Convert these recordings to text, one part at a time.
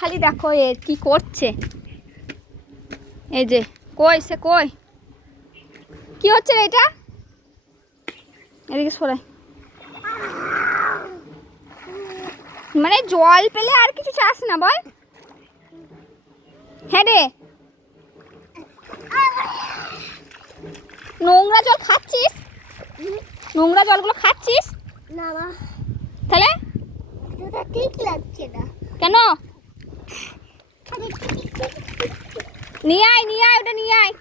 খালি দেখো এর কি করছে। এই যে কই সে কই, কি হচ্ছে রে এটা? এদিকে সরাই। মানে জল পেলে আর কিছু চাস না বল? হ্যাঁ রে, নোংরা জল খাচ্ছিস? নোংরা জলগুলো খাচ্ছিস? না মা, তাহলে এটা ঠিক লাগছে না। কেন? নিয়ে আয় ওটা নিয়ে আয়।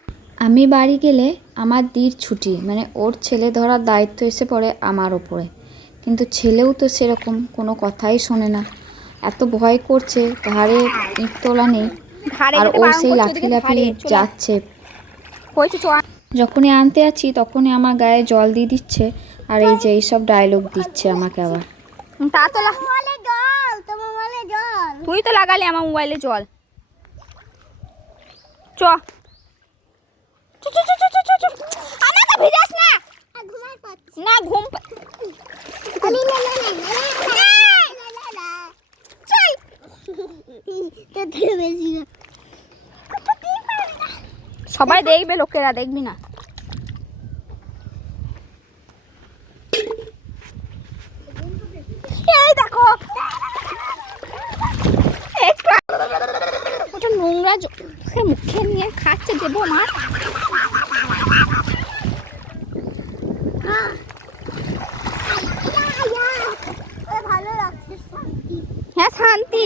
আমি বাড়ি গেলে আমার দির ছুটি, মানে ওর ছেলে ধরার দায়িত্ব এসে পড়ে আমার ওপরে। কিন্তু ছেলেও তো সেরকম কোনো কথাই শোনে না, এত ভয় করছে, ধারে ইট তোলা নেই, আর ও সেই লাফি লাফি যাচ্ছে। যখনই আনতে আছি তখনই আমার গায়ে জল দিয়ে দিচ্ছে, আর এই যে এইসব ডায়লগ দিচ্ছে আমাকে আবার। তা তো মোবাইলে জল, তোমার মোবাইলে জল। তুই তো লাগালি আমার মোবাইলে জল। চ আমাকে ভিজাস না। ঘুমাই পাচ্ছি না ঘুম আলি না না না চল তো ধীরে বেশি না। সবাই দেখবে, লোকেরা দেখবি না। এই দেখো ওটা নোংরা মুখে নিয়ে খাচ্ছে, দেবো মা? ভালো লাগছে, শান্তি। হ্যাঁ শান্তি।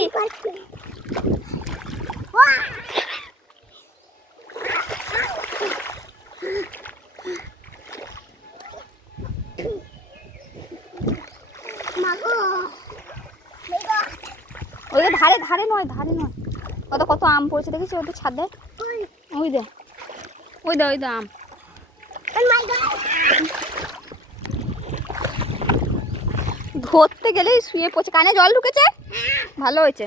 ওই ধারে ধারে নয়, কত আম পড়েছে দেখেছি ওদের ছাদে। ওই দে আম। ধরতে গেলেই শুয়ে পড়ছে, কানে জল ঢুকেছে। ভালো হয়েছে।